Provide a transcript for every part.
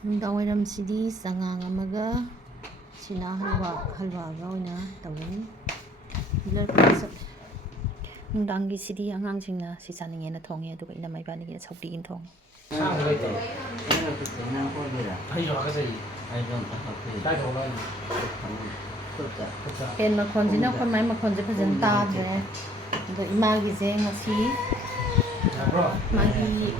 ꯅꯨꯡꯗꯥꯡ ꯋꯥꯏꯔꯝꯁꯤꯗꯤ ꯆꯉꯥꯡ ꯑꯃꯒ ꯁꯤꯅꯥ ꯍꯜꯋꯥꯒ ꯑꯣꯏꯅ ꯇꯧꯒꯅꯤ. ꯕꯤꯂꯔ ꯆꯠꯂꯦ. ꯅꯨꯡꯗꯥꯡꯒꯤꯁꯤꯗꯤ ꯑꯉꯥꯡꯁꯤꯡꯅ ꯁꯤ ꯆꯥꯅꯤꯡꯉꯦꯅ ꯊꯣꯡꯉꯦ, ꯑꯗꯨꯒ ꯏꯅꯝꯃ ꯏꯕꯥꯅꯤꯒꯤꯅ ꯁꯧꯒ꯭ꯔꯤ ꯑꯃ ꯊꯣꯡꯉꯦ. ꯐꯦꯟ ꯃꯈꯣꯟꯁꯤꯅ ꯑꯩꯈꯣꯏ ꯃꯥꯏ ꯃꯈꯣꯟꯁꯦ ꯐꯖꯅ ꯇꯥꯗ꯭ꯔꯦ. ꯑꯗꯣ ꯏꯃꯥꯒꯤꯁꯦ ꯉꯁꯤ ꯃꯥꯒꯤ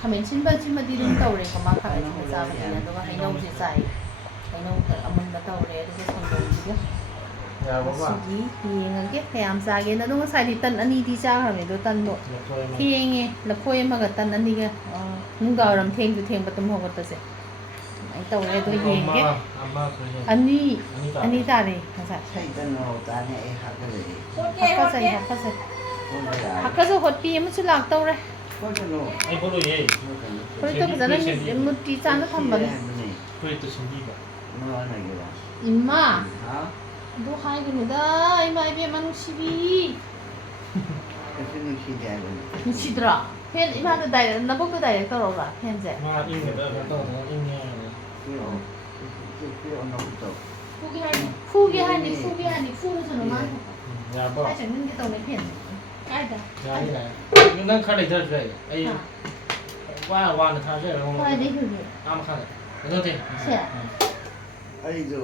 ꯈꯥꯃꯦꯟ ꯁꯤꯟꯕꯁꯤꯃꯗꯤ ꯑꯗꯨꯝ ꯇꯧꯔꯦꯀꯣ, ꯃꯥ ꯈꯥꯃꯦꯟ ꯁꯤꯟꯕ ꯆꯥꯕꯅꯤꯅ. ꯑꯗꯨꯒ ꯍꯩꯅꯧꯁꯦ ꯆꯥꯏ, ꯍꯩꯅꯧ ꯑꯃꯨꯟꯕ ꯇꯧꯔꯦ. ꯑꯗꯨꯒ ꯁꯪꯒꯣꯝꯁꯤꯒ ꯉꯁꯤꯗꯤ ꯌꯦꯡꯉꯒꯦ ꯀꯌꯥꯝ ꯆꯥꯒꯦꯅ. ꯑꯗꯣ ꯉꯁꯥꯏꯗꯤ ꯇꯟ ꯑꯅꯤꯗꯤ ꯆꯥꯈ꯭ꯔꯕꯅꯦ. ꯑꯗꯣ ꯇꯟꯗꯣ ꯊꯦꯡꯉꯦ, ꯂꯐꯣꯏ ꯑꯃꯒ ꯇꯟ ꯑꯅꯤꯒ. ꯅꯨꯡꯗꯥꯡ ꯋꯥꯏꯔꯝ ꯊꯦꯡꯁꯨ ꯊꯦꯡꯕ ꯇꯨꯝ ꯍꯧꯒꯠꯄꯁꯦ ꯑꯗꯨꯃꯥꯏꯅ ꯇꯧꯔꯦ. ꯑꯗꯣ ꯌꯦꯡꯒꯦ. ꯑꯅꯤ ꯇꯥꯔꯦ ꯉꯁꯥꯏ. ꯍꯛꯀꯁꯨ ꯍꯣꯠꯄꯤ ꯑꯃꯁꯨ ꯂꯥꯛꯇꯧꯔꯦ. ꯐꯨꯔꯤꯠꯇꯣ ꯐꯖꯅ ꯃꯨꯇꯤ ꯆꯥꯅ ꯊꯝꯕꯅꯦ. ꯏꯃꯥ ꯑꯗꯨ ꯍꯥꯏꯒꯅꯨꯗ, ꯏꯃꯥ ꯏꯕꯦꯝꯃ ꯅꯨꯡꯁꯤꯕꯤ. ꯅꯨꯡꯁꯤꯗ꯭ꯔꯣ? ꯐꯦꯟ ꯏꯃꯥꯗ ꯗꯥꯏꯔꯦꯛ ꯅꯕꯣꯛꯇ ꯗꯥꯏꯔꯦꯛ ꯇꯧꯔꯛꯎꯔꯥ ꯐꯦꯟꯁꯦ? ꯐꯨꯒꯦ ꯍꯥꯏꯅꯤ ꯐꯨꯔꯁꯅꯨ ꯃꯥꯅ. ꯀꯥꯏ ꯆꯪꯍꯟꯒꯦ ꯇꯧꯅꯦ ꯐꯦꯟꯁꯦ? ꯀꯥꯏꯗ? ꯅꯪ ꯈꯔ ꯂꯩꯊꯔꯁꯨ ꯌꯥꯏ. ꯑꯩ ꯋꯥꯅ ꯊꯥꯔꯁꯨ ꯌꯥꯏ. ꯀꯥꯏꯗꯩ ꯍꯨꯏꯒꯦ? ꯃꯈꯥꯗ. ꯅꯠꯇꯦ. ꯁꯦ? ꯑꯩꯗꯣ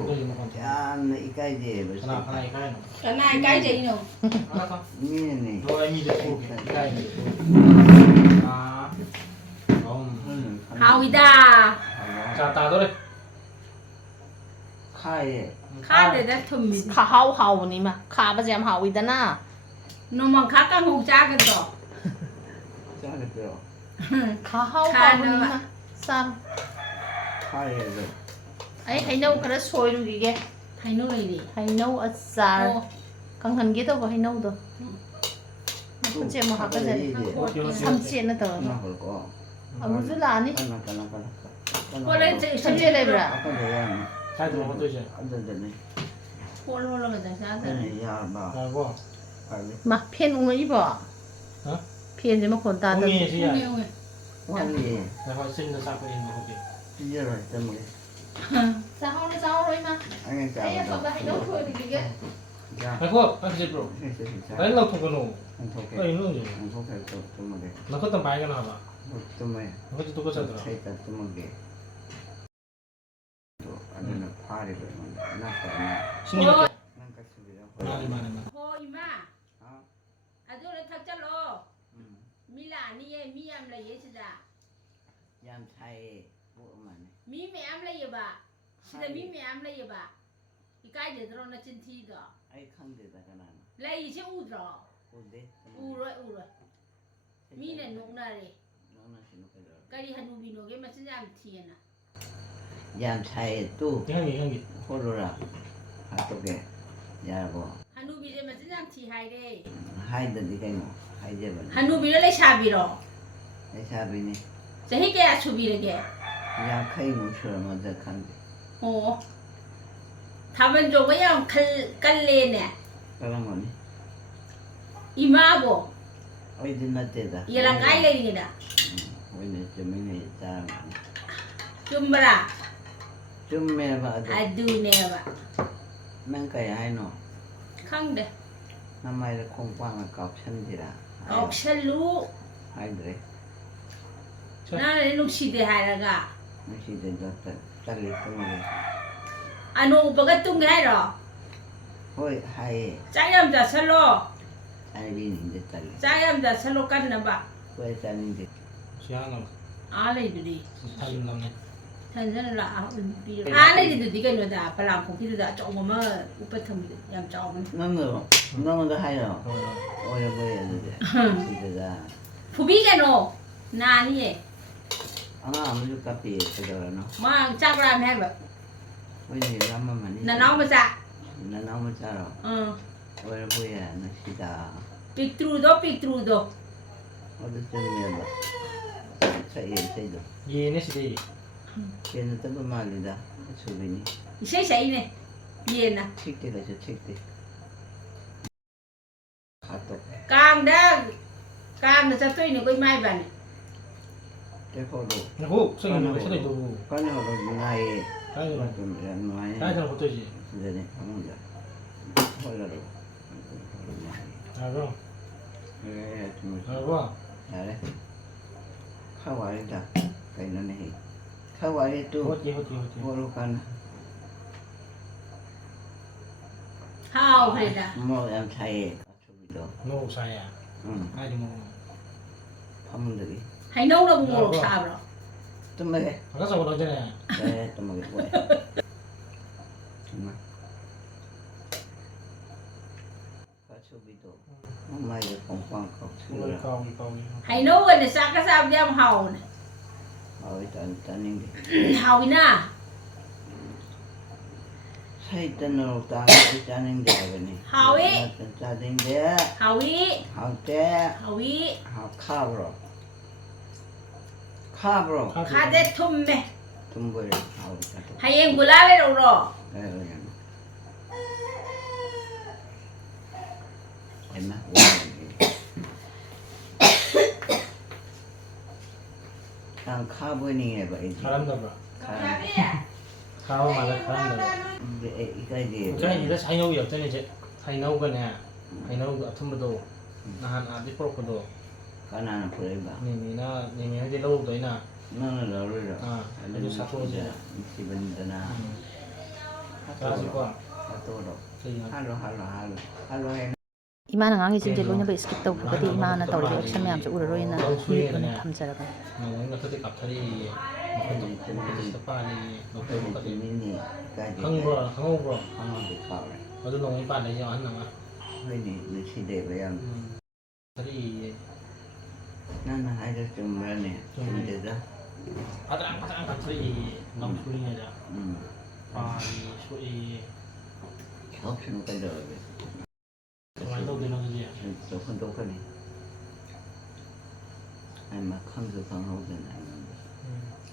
ꯌꯥꯝꯅ ꯏꯀꯥꯏꯖꯩꯌꯦꯕ. ꯀꯅꯥ ꯏꯀꯥꯏꯅꯣ? Kana ikaijino. ꯃꯤꯅꯅꯦ. ꯍꯣꯏ ꯃꯤꯗ ꯐꯨꯒꯦ. ꯏꯀꯥꯏꯅꯤ. Hawida. ꯆꯥ ꯇꯥꯗꯣꯔꯦ. ꯈꯥꯏꯌꯦ. Khade thummi. ꯈꯥꯍꯥꯎ ꯍꯥꯎꯕꯅꯤ ꯏꯃꯥ. ꯈꯥꯕꯁꯦ ꯌꯥꯝ ꯍꯥꯎꯋꯤꯗꯅ. Nomang khaka hu chagado. ꯆꯥꯒꯗ꯭ꯔꯣ? ꯈꯥꯍꯥꯎ ꯍꯥꯎꯕꯅꯤ ꯏꯃꯥ. ꯆꯥꯔꯣ. ꯈꯥꯏꯌꯦꯕ. ꯑꯩ ꯍꯩꯅꯧ ꯈꯔ ꯁꯣꯏꯔꯨꯈꯤꯒꯦ. Hainu leiri. ꯍꯩꯅꯧ ꯑꯆꯥꯔ ꯀꯪꯍꯟꯒꯦ ꯇꯧꯕ ꯍꯩꯅꯧꯗꯣ. ꯃꯈꯨꯠꯁꯦ ꯑꯃꯨꯛ ꯍꯥꯞꯀꯖꯔꯤ. ꯁꯝꯆꯦꯠꯅ ꯇꯧꯔꯒ. ꯑꯃꯨꯛꯁꯨ ꯂꯥꯛꯑꯅꯤ. ꯁꯝꯆꯦꯠ ꯂꯩꯕ꯭ꯔꯥ? ꯁꯥꯏꯗ꯭ꯔꯣ ꯃꯇꯣꯏꯁꯦ? ꯑꯗꯨꯗꯅꯦ. Hol hol ga da sa da. ꯌꯥꯔꯕ. ꯌꯥꯔꯕꯣ? ꯃꯥ ꯐꯦꯟ ꯎꯪꯉꯛꯏꯕꯣ? ꯐꯦꯟꯁꯦ ꯃꯈꯣꯟ ꯇꯥꯗꯕ. ꯎꯪꯉꯦ ꯁꯤ ꯌꯥꯏ. ꯋꯥꯠꯂꯤꯌꯦ. ꯉꯥꯏꯈꯣ ꯆꯤꯟꯗ ꯆꯥꯛꯄ ꯏꯟꯕ ꯍꯧꯒꯦ. ꯄꯤꯖꯔꯣꯏ ꯇꯝꯃꯒꯦ. ꯆꯥꯍꯧꯔꯣ ꯏꯃꯥ. ꯑꯩꯅ ꯑꯩ ꯆꯥꯕꯗꯣ. ꯑꯁꯣꯝꯗ ꯍꯩꯅꯧ ꯁꯣꯏꯔꯨꯈꯤꯒꯦ. ꯉꯥꯏꯈꯣ, ꯅꯪ ꯆꯠꯄ꯭ꯔꯣ? ꯀꯔꯤ ꯂꯧꯊꯣꯛꯀꯅꯣ? ꯂꯧꯊꯣꯛꯀꯦ. ꯀꯔꯤꯅꯣ ꯍꯧꯖꯤꯛ? ꯂꯧꯊꯣꯛꯀꯦ ꯇꯨꯝꯃꯒꯦ. ꯅꯈꯨꯠꯇ ꯄꯥꯏꯒꯅꯣ ꯍꯥꯏꯕ. ꯇꯨꯝꯃꯦ. ꯅꯈꯨꯠꯇ ꯇꯨꯀꯠꯆꯗ꯭ꯔꯣ? ꯏꯁꯩꯇ ꯇꯨꯝꯃꯒꯦ. ꯑꯗꯨꯅ ꯐꯥꯔꯤꯕ ꯑꯩꯉꯣꯟꯗ. ꯅꯠꯇ꯭ꯔꯒꯅ ꯅꯪ ꯀꯛꯁꯤꯕꯤꯔ ꯃꯥꯅꯤ ꯃꯥꯅꯤ ꯃꯥꯅꯤ. Ho ima. Adu la thakchalo. Mi la ni ye mi am la ye sida. ꯌꯥꯝ ꯁꯥꯏꯌꯦ ꯄꯨꯛ ꯑꯃꯅꯦ. Mi me am la ye ba. Sida mi me am la ye ba. Ikai de dro na chin thi do. ꯑꯩ ꯈꯪꯗꯦꯗ ꯀꯅꯥꯅꯣ. Lai se udro. ꯎꯗꯦ. Uroi. Mi na nok na re. ꯅꯪꯅ ꯁꯤꯅ ꯀꯩꯗꯧꯔꯒꯦ? Kari hanu bi no ge ma chin jam thiena. ꯌꯥꯝ ꯁꯥꯏꯌꯦ ꯇꯨ. ꯈꯪꯉꯤ. ꯍꯣꯔꯣꯔꯥ. ꯍꯥꯠꯇꯣꯛꯀꯦ. ꯌꯥꯔꯕꯣ? Hanu bi je ma chin jam thi hai re. ꯍꯥꯏꯗꯗꯤ ꯀꯩꯅꯣ? ꯍꯥꯏꯖꯕꯅꯤ. Hanu bi lai sabiro. ꯂꯩꯁꯥꯕꯤꯅꯤ. Chahi kaya subirage. 50ꯃꯨꯛ ꯁꯨꯔꯝꯃꯗ꯭ꯔꯥ ꯈꯪꯗꯦ. Oh. Thaban jo ga yam kalle ne. ꯀꯔꯝꯒꯅꯤ? Ima bo. ꯑꯩꯗꯤ ꯅꯠꯇꯦꯗ. Yela kai lai ni da. ꯍꯣꯏꯅꯦ ꯆꯨꯝꯃꯤꯅꯦ ꯆꯥꯔꯝꯒꯅꯤ. Chumbra. ꯆꯨꯝꯃꯦꯕ ꯑꯗꯨ. Adu ne ba. ꯅꯪ ꯀꯩ ꯍꯥꯏꯅꯣ? Khangde. ꯅꯃꯥꯏꯗ ꯈꯣꯡꯄꯥꯛꯅ ꯀꯥꯎꯁꯟꯁꯤꯔꯥ? Kauksalu. ꯍꯥꯏꯗ꯭ꯔꯦ. Na le nukside haraga. ꯉꯁꯤꯗꯤ ꯗꯣꯛꯇꯔ ꯆꯠꯂꯤ ꯇꯨꯝꯃꯒꯦ. Anu baga tung hai ro. ꯍꯣꯏ ꯍꯥꯏꯌꯦ. Chayam da salo. ꯆꯥꯅꯕꯤꯅꯤꯡꯗꯦ ꯆꯠꯂꯤ. Chayam da salo kan na ba. ꯍꯣꯏ ꯆꯥꯅꯤꯡꯗꯦ. ꯁꯤꯌꯥꯅꯣ. Ale dudi. ꯊꯜꯂꯝꯅꯤ. Thanjana la bi. Ale dudi kai no da palang khoki da chaw ma upatham yam chaw ma. ꯅꯪꯉꯣꯟꯗ ꯍꯥꯏꯔꯣ? ꯑꯣꯏꯔꯕꯣꯏ ꯑꯗꯨꯗꯤ. ꯁꯤꯗ Phubi ka no. Na ni ye. ꯑꯉꯥꯡ ꯑꯃꯁꯨ ꯀꯞꯄꯤꯌꯦ ꯀꯩꯗꯧꯔꯅꯣ? Ma chakra me ba. ꯍꯣꯏꯅꯦ ꯔꯥꯃꯃꯅꯤ. Nanaw ma cha. ꯅꯅꯥꯎ ꯃꯆꯥꯔꯣ? ꯑꯣꯏꯔꯕꯣꯏ ꯅꯁꯤꯗ. Pitru do. ꯑꯗꯨ ꯆꯨꯝꯃꯦꯕ. ꯁꯛꯑꯦ ꯏꯁꯩꯗꯣ. ꯌꯦꯅꯦ ꯁꯤꯗꯤ. ꯌꯦꯟ ꯅꯠꯇꯕ ꯃꯥꯜꯂꯤꯗ. ꯑꯁꯨꯕꯤꯅꯤ. Isai sai ne. Yena. ꯊꯤꯛꯇꯦ ꯀꯩꯁꯨ ꯊꯤꯛꯇꯦ. ꯍꯥꯠꯇꯣꯛ. Kang da chatoi ne koi mai ba ne. 대포도 고 생긴 거 소리도 까나로 나이 다이는 좀 많이 다이는 어떠지? 근데 아무도 홀라로 알아. 그래 좀 알아. 잘해 카와이다 그러네 카와이 또 호지. 모르간 하오 그래다. 뭐양 차이 저기도 노 사야. 응 아니 뭐. 파문들이 하이노우라고 뭐로 사버려. 또 뭐게 가서 그러잖아. 네, 또 뭐게 뭐야 정말 가초비도 엄마의 공방 오늘 거 가오기. 하이노우가 싸가 싸비야 하오. 일단 게 하오이나. 사이단으로 딱 짜는 게 아니네 하위. 짜는 게 하위. 할때 하위. 카브로 카데 톰메. tumbu를 하고 있다 하이엔 불라레로로. 그냥 엄마 난 카브닝에 봐 이제 잘한다 봐. 카 가오 맞아 잘한다. 이까지 그냥 이제 사이노기 없잖아 이제 사이노가네. 사이노가 같은 것도 나한 아직 프로코도 까나는 보내봐 니미나 니미한테 lâu tới nè. 너는 너를 아주 사소하지. 기분이잖아 가지고 사또로 저기 할로 해 이마는 ꯉꯥꯡꯉꯤꯁꯤꯡꯁꯦ ꯂꯣꯏꯅꯕ ꯁ꯭ꯀꯤꯞ ꯇꯧꯈ꯭ꯔꯒꯗꯤ ꯏꯃꯥꯅ ꯇꯧꯔꯤꯕ ꯑꯦꯛꯁꯟ ꯃꯌꯥꯝꯁꯦ ꯎꯔꯔꯣꯏꯅ ꯃ꯭ꯌꯨꯠ ꯑꯣꯏꯅ ꯊꯝꯖꯔꯒ 뭔가 그때 갑자기 그때 빨리 높게 재민이 까지 한국어 한국도 가오래 어제 너무 빨리 이제 안 나와. 회니 내 시대 배양 다리 나는 아주 좀 뭐네 좀 되다 바닥 같이 너무 소리내자. 빨리 소리 없으면 간다고 말도 되는 거지. 또 흔들거리 아마 강도 강하거든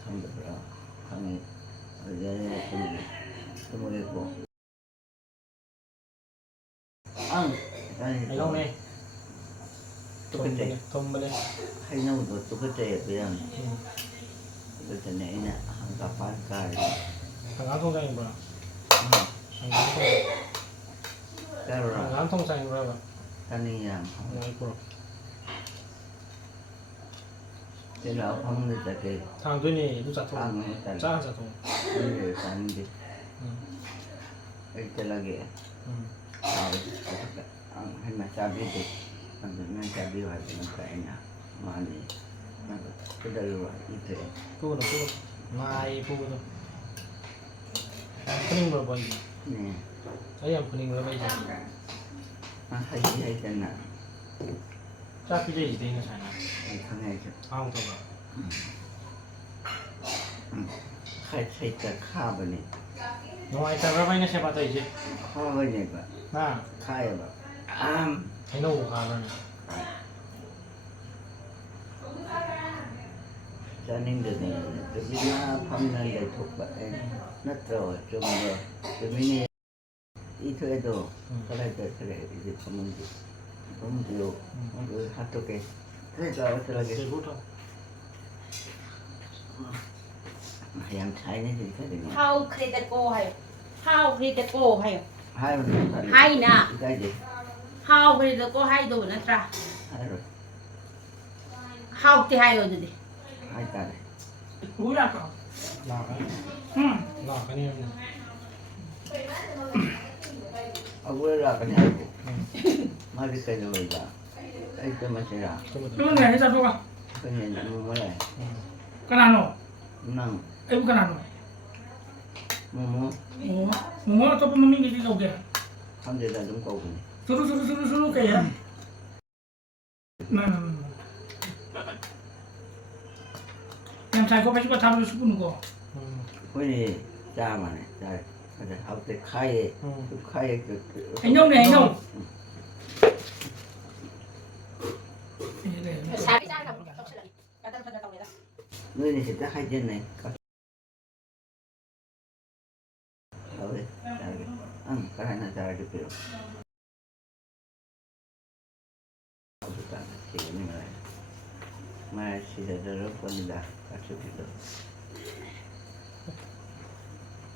강도 그래 강에 어제 좀 모르겠고 Thấy không nè? 똑같아 Thông bên đây. 하이나무도 똑같아 그냥 그때 내나 한가 반가 Thằng áo thông xanh bro. Thằng áo thông. Thằng 따로라 áo thông xanh bro. 하는 양 Này bro. 내가 방문을 때게 Thằng tôi này tôi giặt 방 thôi. 일단 Chắc giặt thôi. 오늘 가는데 일단하게 할만 짜비도 만들면 짜비 와야 되는 거 아니냐 많이 그대로 이제 Cô nó cô. Mai cô thôi. Phuning bro boy. 네 Thấy em phuning bro bây giờ. 하이 했잖아 Chắc cái gì thì nó xài nào. 강해져 Không thôi bro. 살짝 카보니 Ngoài ta ra vay nó sẽ bắt tay chứ. 카보니가 Nè. 카여봐 Thấy nó khá rồi nè. 짜는데는 그냥 밤낮에 톡바에 나트로 좀더 그미니 이토에도 그래도 그래 이제 검은지요 그 핫도게 그래서 어떻게 Chơi hút thôi. 하얀 차이는 이렇게 되네 하오 크레데고 하요. 하오 크레데고 하요. 하루 하이나. 이까지 하오 크레데고 하이도 나트라. 하루 하오 때 하요 어디. 하이까지 뭐라 거. Lọc ấy. Lọc cái này. 아구라 그냥 마비까지 오이다 이때 마시라 Itu nggak bisa tuh kak? 그냥 너무 뭐래 Kenano? 난 Bukan kenano. 뭐뭐 Mau atau pemiming gitu kau dia? 감자다 좀 꺼보니 Suruh kayak. Nah. Yang saya kau pasti kau tahu sepuluh kau. 흔히 짜만해 짜 근데 할때 카에 그 카에 그 Enyong nih enyong. Sabi sa akin. Kata sa tao nila. 너네 진짜 하겠네 그래 잘하게 응 그래 하나 잘하게 필요 없다 지금 말 시대대로 보니다 Kasih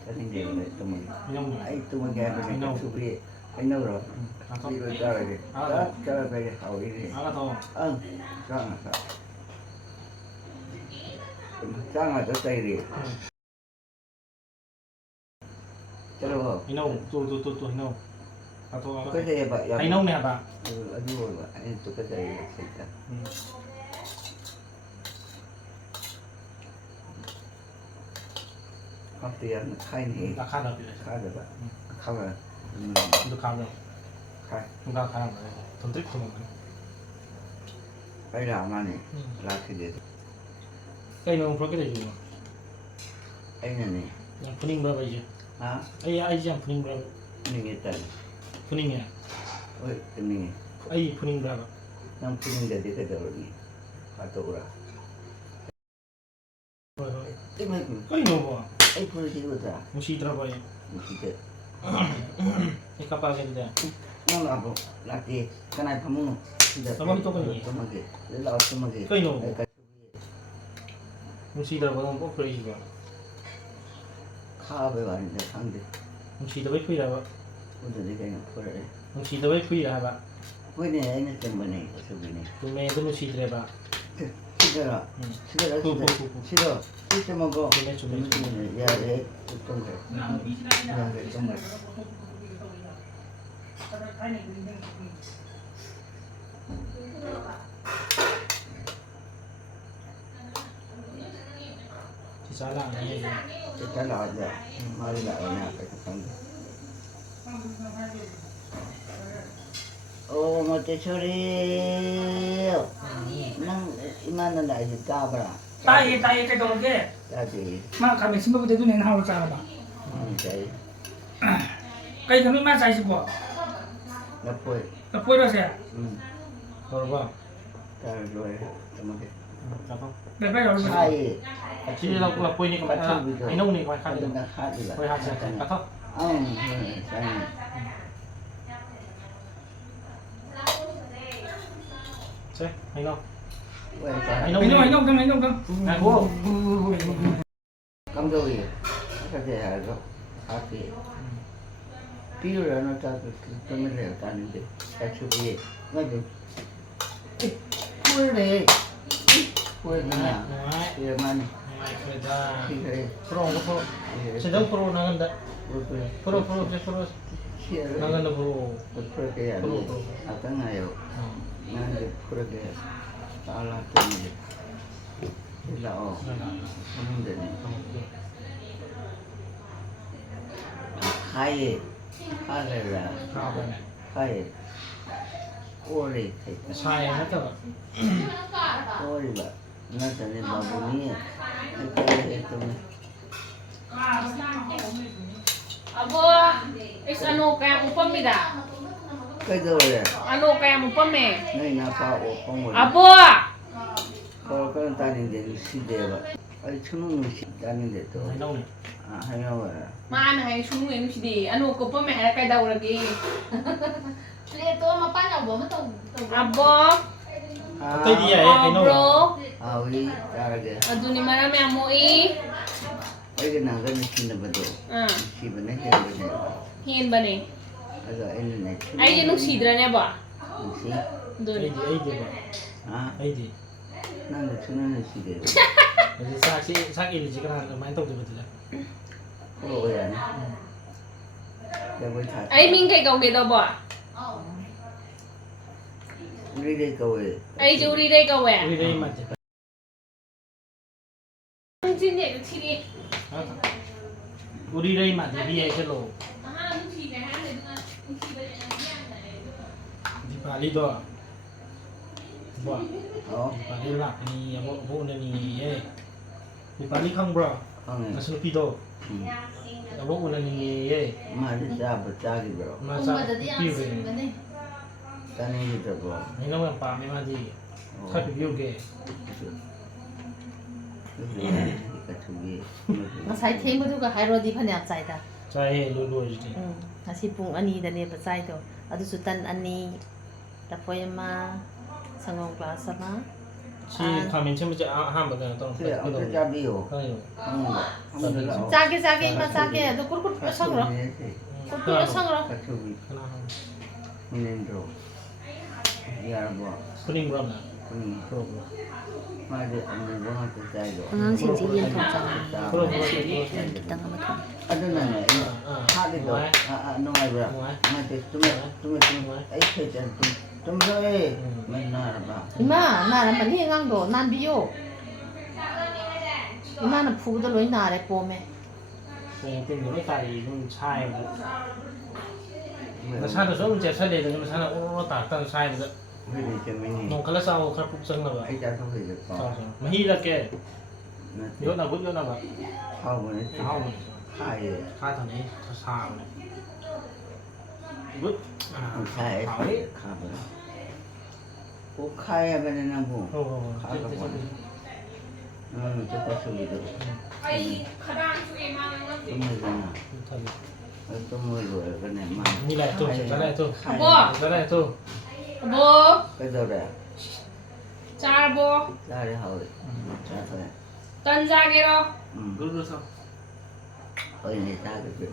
Cái gì vậy tụi mình ไอ้น้อง ấy tụi mình nghe về cái sự việc anh đâu rồi อาทอ đi rồi cho lại đi đó cho lại về hậu đi đi อากาทอ sao là sao là cái tay đi cho đâu không ไอ้น้องตัวไอ้น้องอาทอ cái gì vậy ไอ้น้องเนี่ยปะ anh vui mà anh tụi cái tay xịt ra có tiền khai này ราคาเท่าไหร่ khai được vậy không là ลูกค้าเนี่ย khai ลูกค้าขายอะไรทำทริปขนมกัน cái nào mà này là cái gì ไอ้น้องเพราะก็ได้อยู่ anh này này ยังพูนิ่งแบบไปเยอะ hả ไอ้ยังพูนิ่งแบบ mình nghe tên พูนิ่งเนี่ย ôi tên này ไอ้พูนิ่งแบบ năm phút để đi cái đầu này cả tổ ra เฮ้ย cái này ก็ไอ้น้องบ่ ấy phút gì vậy ta มุชีตระบาย mình chỉ thế ไอ้กระเป๋าเงินเนี่ย nó là gì cái này không muốn Sama itu kan ni? sama ke dia laut sama ke Kau ingat? มุชีตระบายมันก็เฟรชกัน khá về bạn để thằng đi มุชีตระบายคุยอะไรวะ bây giờ đi cái nào phút đấy มุชีตระบายคุยอะไรวะ với này anh ấy tìm bên này số bên này ตัวแม่ต้องมุชีตระบาย xin rồi xin rồi xin rồi xin cho mọi người giờ để trong cái giờ để trong cái ที่ศาลาเนี่ย cái lọ giờ mai lại ở nhà cái thằng ô mà chơi chơi đi năng iman là đại gì cao bà Tayo kay Dorge. ta thì Ma kami simba ko dito na hawak sa ba. chạy Kay kami ma sa isipo. nó phơi Tapoy ra siya. ตัวรู้ป่ะ ta rồi tao mà cái ครับผม Bebe ra siya. hai ที่เราคุยนี่ก็ไม่ไอ้น้องนี่ก็ไม่ค่า hai เลย đứa khác đi คุย lại หาเสียงครับ sai ใช่ไอ้น้อง quay ไอ้ sai น้อง Ay นี่ no, ay no, ay no. ไอ้พวก cầm đâu vậy cái gì hả rồi khác gì ví dụ là nó ta tôi mới hiểu ta nên được ta chụp gì nó được quên đi quên cái nào ไม่ thì mà này ไม่เคยได้ thì cái โปรก็โปรฉันต้องโปรนั่งกันได้ quên โปรจะโปร chia นั่งกัน rồi ได้โปร quên cái gì à cái này rồi nên được quên cái ta là cái gì thì là không được hai hai là ข้าวไปไหน hai ô đi thì ใช่นะแต่ ô đi bà nó sẽ nên bảo bố ní cái tụi này Abo, is ano kaya mo pa mida? cái rồi này Ano kaya mo pa me? nơi nào sao ô không rồi Abo! có cái ta nên để xí đề bà ấy chúng nó xí ta nên để ไอ้น้ tôi องนี่ à hay đâu rồi Maano hay sumungin si di. Ano ko pa me hala kay daw lagi. Ito, mapanaw ba? Matog. Abo, à ก็ดีไอ้น้อง bro. à oui ra kìa Ado ni marami amoy. ấy cái nào cái này xin là bắt đầu Ah, xí bên này cái bên này hin ba ni? bây giờ anh này Ay di nung sidra niya ba? xí ไอ้ Doon. ดีไอ้ดีป่ะ à ไอ้ดี nó là chúng nó xí đề ไอ้ดีซักอินจิกันไม่ต้องจะไปที่ไหน có rồi à cái với thật Ay ming kay kau daw ba? đi đi cầu ấy Ay di uri day kau อุ้ย eh. ได้มาจ้ะ Ang sindi chiri. อุ้ยได้มาที่ดีไอ้เจ้าโล Ah, nung sindi ha, nung sindi ba yan? ที่ปาลีตัวบ่ đó ที่ปาลีหลักนี่บ่นี่เอ้ที่ปาลีข้างบ่ không này มาสนุปีโต ừ. บ่อุ่นนี่เอ้ mà đi ra bật ra thì bảo มา Kung ซะ madadi ang ปิ้ว sin ba ni? ta nên đi tập vào นี่น้องปาไม่มาดีถ้าปิ้วเก cái thứ gì Masay ting mo ka hayro di pa niya say ta. ใช่รัวๆจริง Nasi pung ani da ni pa say to. Adu sutan ani tapoy ma sangong klasa ma 시 가면 첨부지 한번에 또 그래 어떻게 잡이요? 그래요. 짜게 이마 짜게 너 꿀꿀 성으로 꿀꿀 성으로 가축이 하나 민도 야뭐 프링 브라나 프로 마지 없는 거한테 짜이도 방황생지 이해하자 프로 일단 한번 아드나네 하디도 농아이브라 마지 좀 에이케전 좀 저에 맨날 봐 이마 나는 만 해강도 난 비요 이마는 푸도 로이 나래 봄에 땡 요리 가리 좀 차이 nó sai được số mình chạy sai để nó sai là ô tả tăng sai đượcไม่ได้จะไม่นี่ nó khá là sao khá phục chân là ไอ้ vậy จ้าเขาเคยจะก่อน mà hi là kệ yếu nào vứt yếu nào vậy เข้ามาใน áo này ค่าย khai thằng ấy thật sao này vứt ค่าย áo đấy ข้าไปกูค่ายอะไรนั่นกู ô ô จะไปสู้ดู ไอ้ขดานช่วยมาแล้ว ตัวมือกันนะ thật ตัวมือรวยกันเนี่ยมัน như này thôi ra đây thôi บ่ ra đây thôi บ่ ก็จะได้ จาบ่ ได้เขาจ้าเขา ตันจาเกโร cứ đưa sao เอ้ยนี่จ้าก็เป็น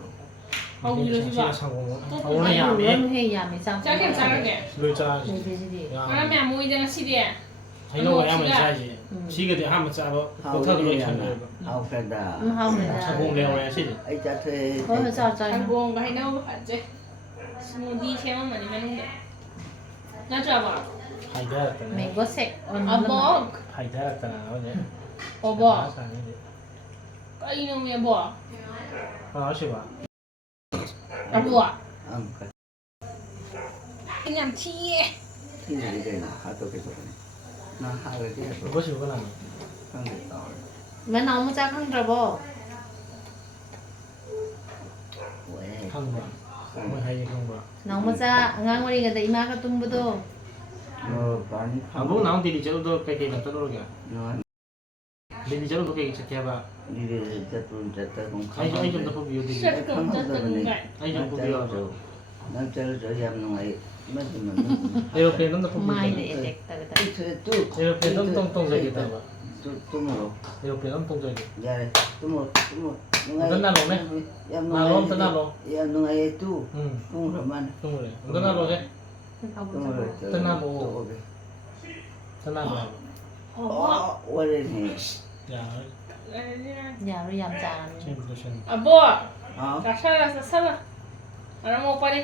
เอาอยู่สิบ่ sang cũng 오 áo này làm đi 해야 미상 자게 자게 rồi cha 네네네 그러면 모이잖아 시대 thấy nó em mình sai gì chỉ cái thì ham mình sai bộ เขา có thật rồi เนี่ย chân นะ rồi เอาแค่ดา 하우네 sang cũng leo này chứ ไอ้จ้าเธอ 거기서 짜자 한국가 해나오 봤지 스무디 세만 많이 먹는데 나 잡아 hay thế là cái này 맹고색 아버 hay thế là cái nào vậy 어버 까이놈이야 뭐 nói chứ bà 아버 อ้ำก็ 그냥 티에 ที่ไหนได้นะหาตัวเก็บตัวนี้น่าหาเลยที่ตัว có chịu cái nào ข้างในต่อ 왜 너무 작은 거보 เว้ย không bà mới hay không bà 너무 작 앙앙거리가 이마가 뚱부도 ตอนนี้ à bố nào thì đi chơi tôi cái làm tôi rồi kìa นอน đi chơi tôi cái kia bà ดีดีจะตุนจะเติมของเขา anh trong tôi biểu đi 시작금 짰던 거 anh trong tôi biểuนั่นเจอจะยำหน่อยไม่ถึงมัน aeroplane nó không 마이 biểu 에펙트가 เธอตู้ aeroplane nó tung dậy kìa bà ตู้มือ aeroplane nó tung dậy kìa ยาเลยตู้มือยำหน่อยยำหน่อยตู้ ừ ตู้ประมาณ tung rồi tân nào rồi đấyตู้เลย tân nào rồi โอ้วันนี้ dạ 야로 얌자 trên một cái 아버 อ๋อ 나 살아 알아 못 빠네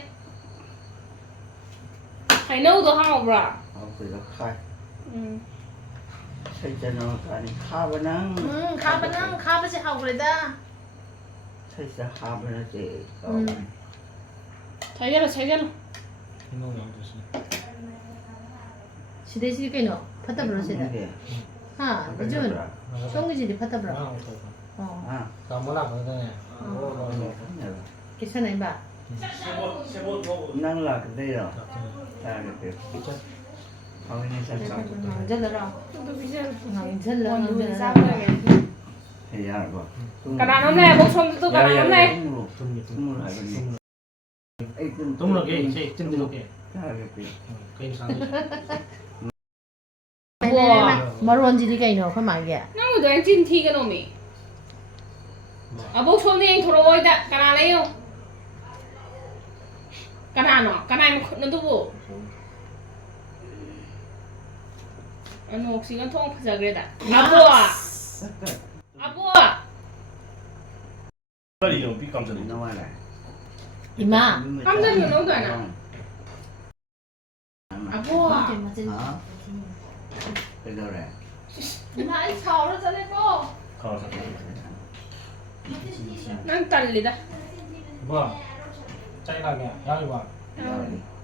하이나오도 하고 브라 เอาไปแล้วใคร 응 ใช่จะนอนกันข้าวนั่ง 가바는 가바지 하고 그래다 ใช่จะข้าวนั่งเจ๊ 잘잖아 cái nồi nào rồi 시대시리 깨노 파타브로 시대 하 요즘 송기지리 파타브로 à không thôi 어 อ่า tao muốn làm cái này 괜찮아 이봐 นั่งหลับได้หรอใช่เด็กเอาไปนี่ใช่ไหม 앙절러라 또 비자 앙절러 원두 앙절러 싸버려 เฮียบอก 가라놓네 목숨도 또 가라놓네 ตุ้มมือหายไปนี่ไอ้ตุ้ม đúng là cái chị chân được cái ใช่เด็ก cái sáng 네네네 머론지리 깨노 그만이야 나무도 앵진 티가 놈이 아 목숨이 돌아오이다 가라네요 가라노 가라이 너도 뭐 아노 옥시간 통 파자 그래다 아보아 아보아 빨리 좀 삐깜짝이 น้องว่าอะไร 이마 깜짝이야 너도 하나 아보아 ฮะเป็นอะไร 이마 이 차오르 전에고 가서 난 딸리다 vâng chạy là kìa ra đi vào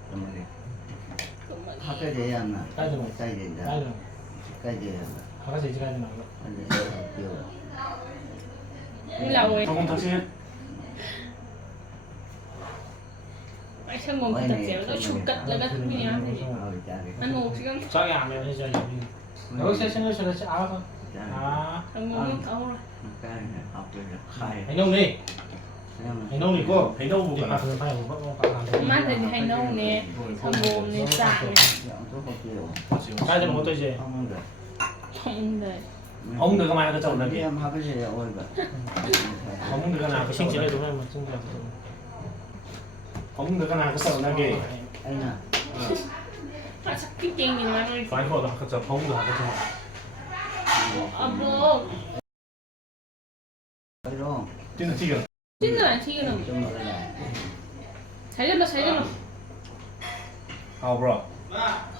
ทำไมฮักเจียนนะ cái gì ใกล้เจียน cái gì ใกล้เจียน cái gì cái gì nào อันนี้เกี่ยว 일라오에 조금 다시 해. 아이참 뭐 부탁해요 너 죽겠다 나 그냥 เอาจาน 아노 옥시간 chắc là mẹ sẽ chơi gì nó sẽ áo thôi จาน à 장모님 아오라 ใกล้เอาไปไข่ hành nông đi เนี่ยมัน hành nông thì cô 이거 배너무 thì 가나. phải phải phải làm 엄마한테 해놓네 장모님 짱 อย่างตัวเกี่ยว cái gì mà tôi gì เอามันเกิด 네. 어묵들 가만히 가자 오늘. 그냥 하버지래 오이가. 어묵들 가나 그 싱싱해도 하면 싱싱해. 어묵들 가나 그 싸우나게. 아니나. 아, 잡기 게임이 많이. 많이 먹어도 아까 어묵들 하자. 아, 뭐. 그럼 찐득 튀겨. 찐는 안 튀기는. 좀 먹어라. 잘 열러, 잘 열러. 아, 브로.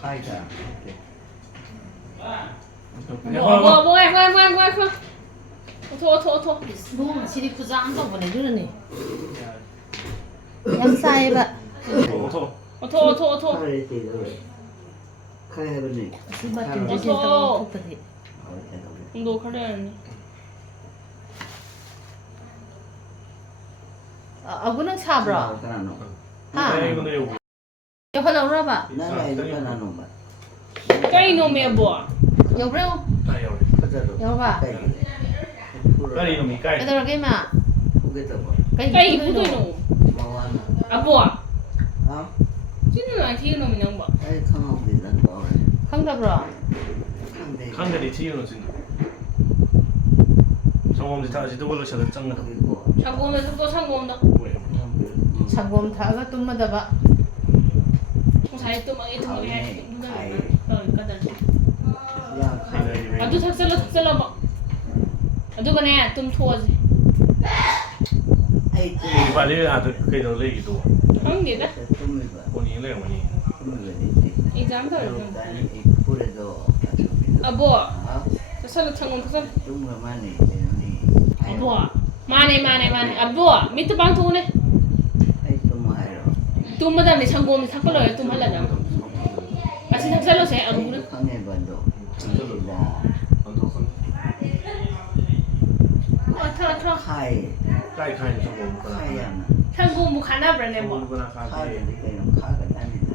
카이다. 뭐, 해. 오토. 너무 질이 부자한 거 보내 그러네. 감사해봐. 오토. 카이를 띠도. 카이를 수박 좀 주신다고 톡톡이. 너 그래. 아구는 사브라. 아. 이거는 요거. 여기 나오라봐. 나라 이거 나는 봐. 까이 놈이야, 뭐. 여보래요. 아, 여기. 그대로. 여봐. 까리 이놈이 까리. 얘들아 게임아. 그게도 뭐. 까이 부도이 놈. 뭐하나. 아, 뭐. 어? 찐는 안 튀기는 놈이 양 봐. 아이 강하게 거. 강다브라. 강대. 칸들이 튀기는 진. 정엄지 다시 두벌로 셔도 짱나. 그리고 자고 오면 또 상고 온다. 뭐예요? 장곰 다가 ตุ้마다봐. 잘 또 막 이렇게 해. 아이. 까달. 야 카이. 아도 삭살러 봐. 아도 그네 좀 토하지. 아이 이 빨리 아들 그래도 레기도. 한 개다. 좀 이거. 원이 레 원이. 좀 이거. example. 아니 불에도 같이 아, 뭐. 아, 삭살러 창고 삭살. 좀 많이 아, 뭐. 마네. 아, 뭐. 밑에 방 토네. 아이 좀 하여. 좀 마담네 창고 오면 삭발러야 좀 할라냐. 아시 삭살러 세. 아, 그래. 강에 반도. 타. 카이. 까이 카이 정엄. 카이야나. 창고 뭐 가나 브라네 뭐. 어묵이나 카이. 카이 이렇게 카가 다니다.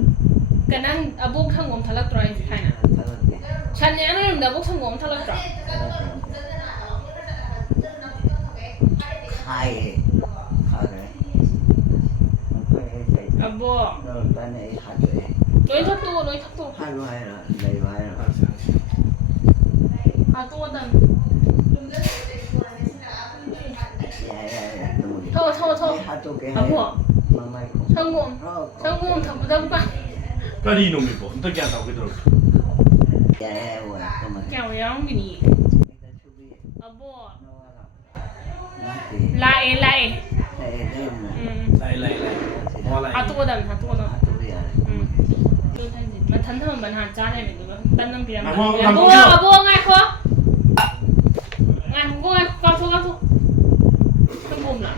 그냥 아복 창고 탈락 드라이 타이나. 살았게. 찬냐는 나복 창고 탈락 드라. 카이. 카래. 아, 뭐. 너 단에 하루에. 너희 탑도. 하루 하여라. 내일 하여라. 아, 또 원단. 야야야. 너무. 터. 하도게. 아, 뭐. 마마이코. 창고 탑보다 봐. 까리 이놈이 뭐 어떻게 한다고 그러더라고. 야야야. 그만. 그냥 양민이. 일단 준비. 아, 뭐. 나한테. 라에. 네. 라이. 뭐 라이. 아, 또 원단. 하도야.มันทันเทิมมันหาจ้าได้หรือว่าตั้งน้ำเบียร์มา มา บัวไงเขาไงผมก็ไงก้าวทุกทั้งกลุ่มน่ะ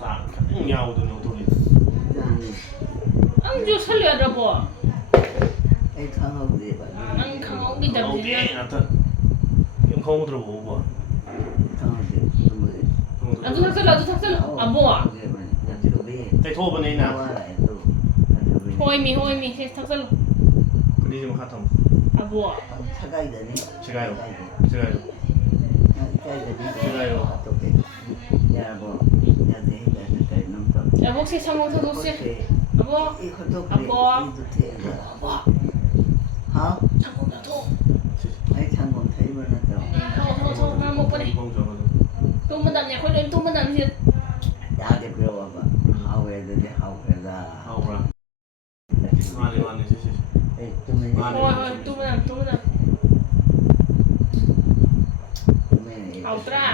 사. 야우도 노돌이. 난 อันจูเฉลี่ยระบบ 이 강하게 봐. อันข้างเอาดีจับดี 오케이. 나타. 좀 거무 들어보고 봐. 강하게. 좀 อันจูทักเซลอ่ะบัว 내 토번에 나. โฮยมีทักเซล 그리지 뭐 카통. อ่ะบัว 차가이 되네. 제가요. 차가이 제가요. 어떻게? 야 뭐. 야 내가 그때 넘다. อ่ะพวกที่ช่างวงทะลุสิอ่ะบัว 이것도 그래. 아빠. 이도 돼. 아빠. 하? ช่างวงทะลุ 아이 참고 테이블 놨다. โทษมาหมกไปดิ 공정은. ตุ้มมันดำเนี่ยคนเดินตุ้มมันดำสิ 야게 그러봐 봐. 하우에 되네. 하우에다. 아우라. 많이 시시. 에이 좀 โอ้ยตุ้มมันดำ เอาตรา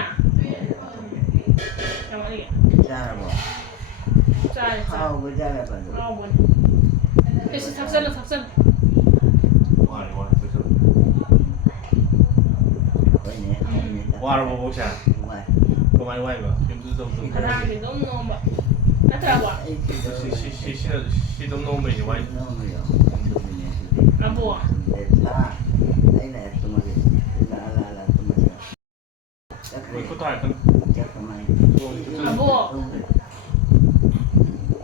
เอาอะไร 잘해 봐. จ้า 하우 잘해 봐. เอาบนเฮ้ยทักเซล 와리. 거기네. 하우네. 와라 뭐 보자. 와. 그 많이 와이가. 힘들도 ขนาดนี้ต้องนมแบบน่าจะว่า 에이 시도 너무 와이. 너무요. อ่ะบัว 자, 아이네 또마게. 라라라 또마게. 자 그래. 그것도 할 건. 잠깐만. อ่ะบัว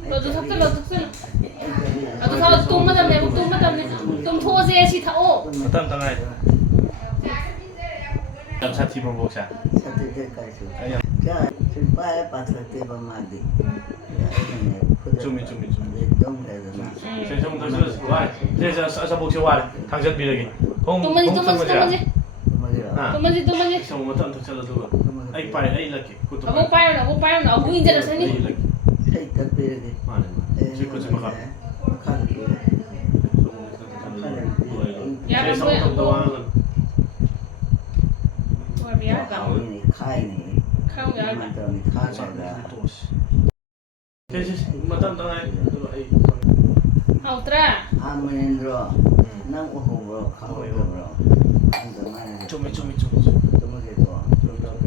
เราจะทักเซลเราจะทำตุ้มมาดำเนี่ยตุ้มโทเซชิทาโอ 어떤 당할. 차 티볼 보자. 차들까지. 아니야. 자, 좀 빠에 빠졌대봐 마디. ꯆꯨꯝꯃꯤ. 동네에서 세상 다시 와. 제가 사사복시 와. 당첨비라기. tummaji 성 못한 덕살도 아이 빠이 아이 럭키. 그것도. abu payo na abu injera sani 아이 럭키. 세탁비르게. 맞네. 지금 좀 가. ya 성 덕도 와는. wa biar ka 카이니. khao ya ka 만들어니 카이가. 제시 못한 더 아이. hau tra 아무인들어 난 오호로 가오로. 안정만에 좀. 도무게도 좀더게.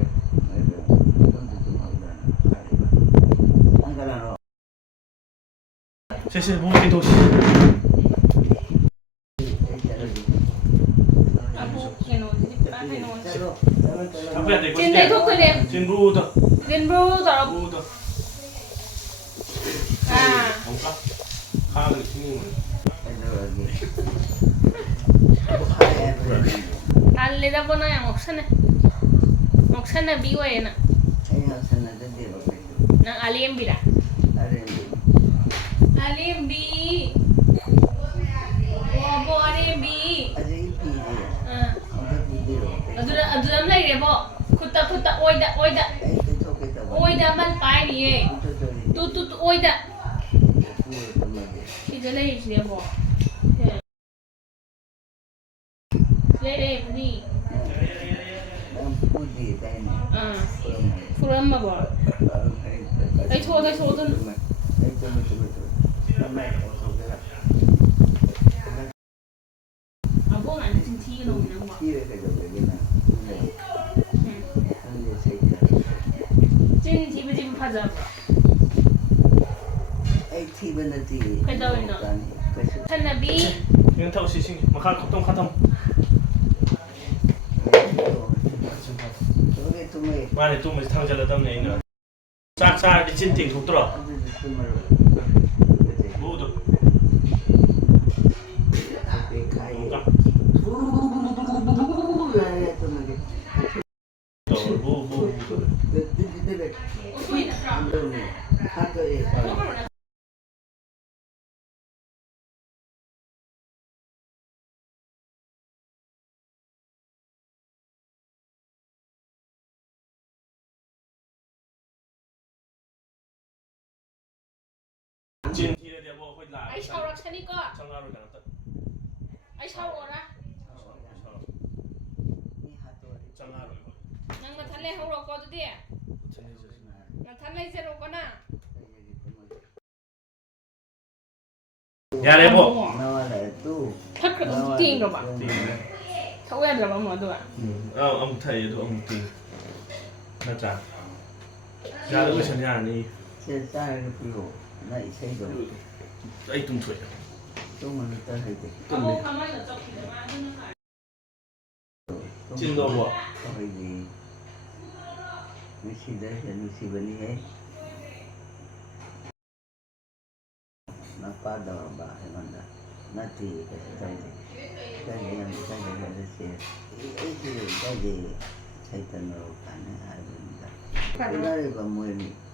안가라로. 제시 무기 도시. abu keno ji pa keno 앞에 되고. chin dai thuk thôi de 진부도. din bru ta 부도. à 뭔가 가는 팀이 ăn lấy ra con này ngọc xanh này bị vậy nè nang alien bị đã alien bị bo alien bị adulam này để bo kutta oida man pai ni tu oida itu lagi dia bo đây đi furam mà bỏ ấy thôi thôi à bố anh xin thi rồi nè bỏ xin thi bây giờ phải giờ thân là bi 이건 타고 시신 막할 걱정 카통 많이 또 뭐지 탕자를 담네 이는 싹싹 찐팅 독들어 모두 찐 티에 대해 뭐 거의 나 ai sau đó sẽ đi cơ 정하로 나갔다 ai sau rồi đó 정하로 nhưng mà thân lên không rồi có gì mà thân lên sẽ rồi có nè 야 레보 thật là tiền rồi bạn không quen rồi mà mở được ông thầy tôi ông tiền là chả ra được cái nhà này ấy tung tuổi abu không ai được chọc thì mà 찐 너 뭐?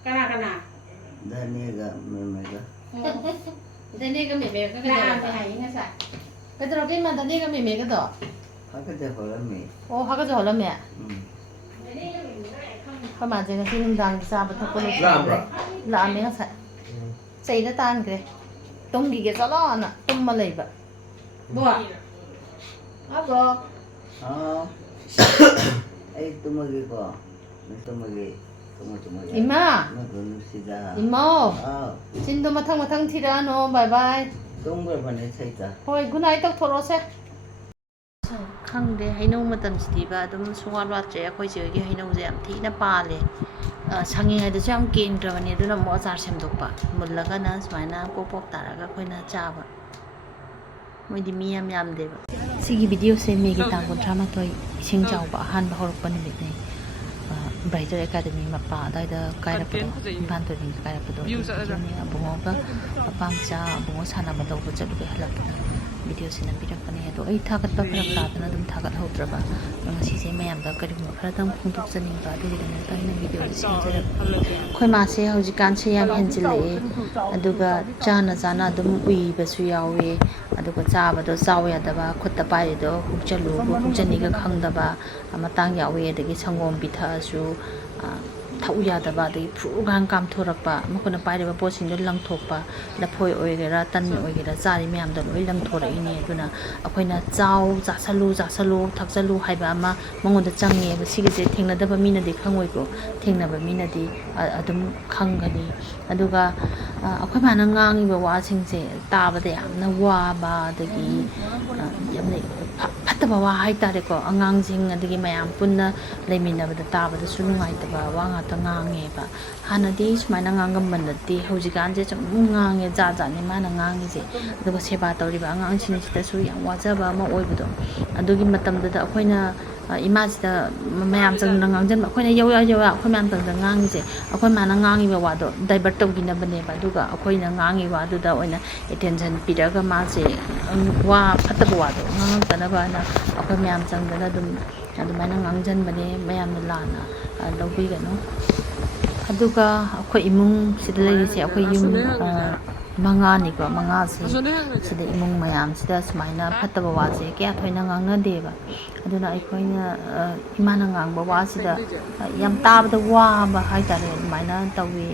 Kana đây này cái mẹ cái Là cái hay nghe sao cái đầu tiên mà đây này cái mẹ cái đó ô hai cái rồi là mẹ các bạn chơi cái phim đàn xa bật thật luôn làm mấy cái sao xây nó tan cái tung đi cái gió lo nè tung mà lấy vậy bùa abo 임마 임마 진도 마탕 티라노 바이바이 ꯍꯣꯏ good night ꯇꯧꯊꯣꯔꯛꯑꯣꯁꯦ ꯈꯪꯗꯦ ꯍꯩꯅꯧ ꯃꯇꯝꯁꯤꯗꯤꯕ ꯑꯗꯨꯝ ꯁꯨꯡꯋꯥꯠ ꯋꯥꯠꯇ꯭ꯔꯦ ꯑꯩꯈꯣꯏ ꯆꯦꯒꯤ ꯍꯩꯅꯧꯁꯦ ꯌꯥꯝ ꯊꯤꯅ ꯄꯥꯜꯂꯦ ꯁꯪꯉꯤꯉꯩꯗꯁꯨ ꯌꯥꯝ ꯀꯦꯟꯈ꯭ꯔꯕꯅꯤ ꯑꯗꯨꯅ ꯑꯃꯨꯛ ꯑꯆꯥꯔ ꯁꯦꯝꯗꯣꯛꯄ ꯃꯨꯜꯂꯒꯅ ꯁꯨꯃꯥꯏꯅ ꯄꯣꯞ ꯄꯣꯞ ꯇꯥꯔꯒ ꯑꯩꯈꯣꯏꯅ ꯆꯥꯕ ꯃꯣꯏꯗꯤ ꯃꯤ ꯌꯥꯝ ꯌꯥꯝꯗꯦꯕ ꯁꯤꯒꯤ ꯚꯤꯗꯤꯑꯣꯁꯦ ꯃꯦꯒꯤ ꯇꯥꯡ 38 ꯏꯁꯤꯡ ꯆꯥꯎꯕ ꯑꯍꯥꯟꯕ ꯍꯧꯔꯛꯄ ꯅꯨꯃꯤꯠꯅꯤ ꯕ꯭ꯔꯥꯏꯇꯔ ꯑꯦꯀꯥꯗꯃꯤ ꯃꯄꯥ ꯑꯗꯨꯋꯥꯏꯗ ꯀꯥꯏꯔꯛꯄꯗꯣ ꯏꯝꯐꯥꯜ ꯇꯨꯔꯦꯟꯗ ꯀꯥꯏꯔꯛꯄꯗꯣ ꯑꯕꯨꯡꯉꯣꯒ ꯃꯄꯥ ꯃꯆꯥ ꯑꯕꯨꯡꯉꯣ ꯁꯥꯟꯅꯕ ꯇꯧꯕ ꯆꯠꯂꯨꯕ ꯍꯜꯂꯛꯄꯗ ꯚꯤꯗꯤꯑꯣꯁꯤ ꯅꯝꯕꯤꯔꯛꯄꯅꯦ ꯑꯗꯣ ꯑꯩ ꯊꯥꯒꯠꯄ ꯐꯔꯛ ꯇꯥꯗꯅ ꯑꯗꯨꯝ ꯊꯥꯒꯠꯍꯧꯗ꯭ꯔꯕ ꯑꯗꯣ ꯉꯁꯤꯁꯦ ꯃꯌꯥꯝꯗ ꯀꯔꯤꯒꯨꯝꯕ ꯈꯔꯗꯪ ꯐꯣꯡꯗꯣꯛꯆꯅꯤꯡꯕ ꯑꯗꯨꯒꯤꯗꯃꯛꯇ ꯑꯩꯅ ꯚꯤꯗꯤꯑꯣꯁꯤ ꯁꯦꯝꯖꯔꯛꯄꯅꯦ ꯑꯩꯈꯣꯏ ꯃꯥꯁꯦ ꯍꯧꯖꯤꯛꯀꯥꯟꯁꯦ ꯌꯥꯝ ꯍꯦꯟꯖꯤꯜꯂꯛꯑꯦ ꯑꯗꯨꯒ ꯆꯥꯅ ꯑꯗꯨꯝ ꯎꯏꯕꯁꯨ ꯌꯥꯎꯋꯦ ꯑꯗꯨꯒ ꯆꯥꯕꯗꯣ ꯆꯥꯎ ꯌꯥꯗꯕ ꯈꯨꯠꯇ ꯄꯥꯏꯔꯤꯗꯣ ꯍꯨꯛꯆꯟꯅꯤꯒ ꯈꯪꯗꯕ ꯃꯇꯥꯡ ꯌꯥꯎꯋꯤ ꯑꯗꯒꯤ ꯁꯪꯒꯣꯝ ꯄꯤꯊꯛꯑꯁꯨ ꯊꯛꯎ ꯌꯥꯗꯕ ꯑꯗꯒꯤ ꯐꯨꯔꯨꯒꯥꯟ ꯀꯥꯝꯊꯣꯔꯛꯄ ꯃꯈꯣꯏꯅ ꯄꯥꯏꯔꯤꯕ ꯄꯣꯠꯁꯤꯡꯗꯣ ꯂꯪꯊꯣꯛꯄ ꯂꯐꯣꯏ ꯑꯣꯏꯒꯦꯔꯥ ꯇꯟ ꯑꯣꯏꯒꯦꯔꯥ ꯆꯥꯔꯤ ꯃꯌꯥꯝꯗꯣ ꯂꯣꯏ ꯂꯪꯊꯣꯔꯛꯏꯅꯦ ꯑꯗꯨꯅ ꯑꯩꯈꯣꯏꯅ ꯆꯥꯁꯜꯂꯨ ꯊꯛꯆꯜꯂꯨ ꯍꯥꯏꯕ ꯑꯃ ꯃꯉꯣꯟꯗ ꯆꯪꯉꯦꯕ ꯁꯤꯒꯤꯁꯦ ꯊꯦꯡꯅꯗꯕ ꯃꯤꯅꯗꯤ ꯈꯪꯉꯣꯏꯀꯣ ꯊꯦꯡꯅꯕ ꯃꯤꯅꯗꯤ ꯑꯗꯨꯝ ꯈꯪꯒꯅꯤ ꯑꯗꯨꯒ ꯑꯩꯈꯣꯏ ꯃꯥꯅ ꯉꯥꯡꯉꯤꯕ ꯋꯥꯁꯤꯡꯁꯦ ꯇꯥꯕꯗ ꯌꯥꯝꯅ ꯋꯥꯕ ꯑꯗꯒꯤ ꯌꯥꯝꯅ ꯐꯠꯇꯕ ꯋꯥ ꯍꯥꯏꯇꯥꯔꯦꯀோ ꯑꯉꯥꯡꯁꯤꯡ ꯑꯗꯒꯤ ꯃꯌꯥꯝ ꯄꯨꯟꯅ ꯂꯩꯃꯤꯟꯅꯕꯗ ꯇꯥꯕꯗꯁꯨ ꯅꯨꯡꯉꯥꯏꯇꯕ ꯋꯥ ꯉꯥꯛꯇ ꯉꯥꯡꯉꯦꯕ ꯍꯥꯟꯅꯗꯤ ꯁꯨꯃꯥꯏꯅ ꯉꯥꯡꯉꯝꯕ ꯅꯠꯇꯦ ꯍꯧꯖꯤꯛꯀꯥꯟꯁꯦ ꯁꯨꯝ ꯉꯥꯡꯉꯦ ꯖꯥꯠꯅꯤ ꯃꯥꯅ ꯉꯥꯡꯉꯤꯁꯦ ꯑꯗꯨꯒ ꯁꯦꯕꯥ ꯇꯧꯔꯤꯕ ꯑꯉꯥꯡꯁꯤꯡꯁꯤꯗꯁꯨ ꯌꯥꯝ ꯋꯥꯖꯕ ꯑꯃ ꯑꯣꯏꯕꯗꯣ ꯑꯗꯨꯒꯤ ꯃꯇꯝꯗꯨꯗ ꯑꯩꯈꯣꯏꯅ ꯏꯃꯥꯁꯤꯗ ꯃꯌꯥꯝ ꯆꯪꯗꯅ ꯉꯥꯡꯁꯤꯟꯕ ꯑꯩꯈꯣꯏꯅ ꯌꯧꯌꯥ ꯑꯩꯈꯣꯏ ꯃꯌꯥꯝ ꯆꯪꯗꯅ ꯉꯥꯡꯉꯤꯁꯦ ꯑꯩꯈꯣꯏ ꯃꯥꯅ ꯉꯥꯡꯉꯤꯕ ꯋꯥꯗꯣ ꯗꯥꯏꯚꯔꯠ ꯇꯧꯈꯤꯅꯕꯅꯦꯕ ꯑꯗꯨꯒ ꯑꯩꯈꯣꯏꯅ ꯉꯥꯡꯉꯤ ꯋꯥꯗꯨꯗ ꯑꯣꯏꯅ ꯑꯦꯇꯦꯟꯁꯟ ꯄꯤꯔꯒ ꯃꯥꯁꯦ ꯋꯥ ꯐꯠꯇꯕ ꯋꯥꯗꯣ ꯉꯥꯡꯉꯛꯇꯅꯕꯅ ꯑꯩꯈꯣꯏ ꯃꯌꯥꯝ ꯆꯪꯗꯅ ꯑꯗꯨꯃꯥꯏꯅ ꯉꯥꯡꯁꯤꯟꯕꯅꯦ ꯃꯌꯥꯝꯅ ꯂꯥꯟꯅ ꯂꯧꯕꯤꯒꯅꯨ ꯑꯗꯨꯒ ꯑꯩꯈꯣꯏ ꯏꯃꯨꯡꯁꯤꯗ ꯂꯩꯔꯤꯁꯦ ꯑꯩꯈꯣꯏ ꯌꯨꯝ ꯃꯉꯥꯅꯤꯀꯣ ꯃꯉꯥꯁꯦ ꯁꯤꯗ ꯏꯃꯨꯡ ꯃꯌꯥꯝꯁꯤꯗ ꯁꯨꯃꯥꯏꯅ ꯐꯠꯇꯕ ꯋꯥꯁꯦ ꯀꯌꯥ ꯊꯣꯏꯅ ꯉꯥꯡꯅꯗꯦꯕ ꯑꯗꯨꯅ ꯑꯩꯈꯣꯏꯅ ꯏꯃꯥꯅ ꯉꯥꯡꯕ ꯋꯥꯁꯤꯗ ꯌꯥꯝ ꯇꯥꯕꯗ ꯋꯥꯕ ꯍꯥꯏꯇꯥꯔꯦ ꯑꯗꯨꯃꯥꯏꯅ ꯇꯧꯋꯤ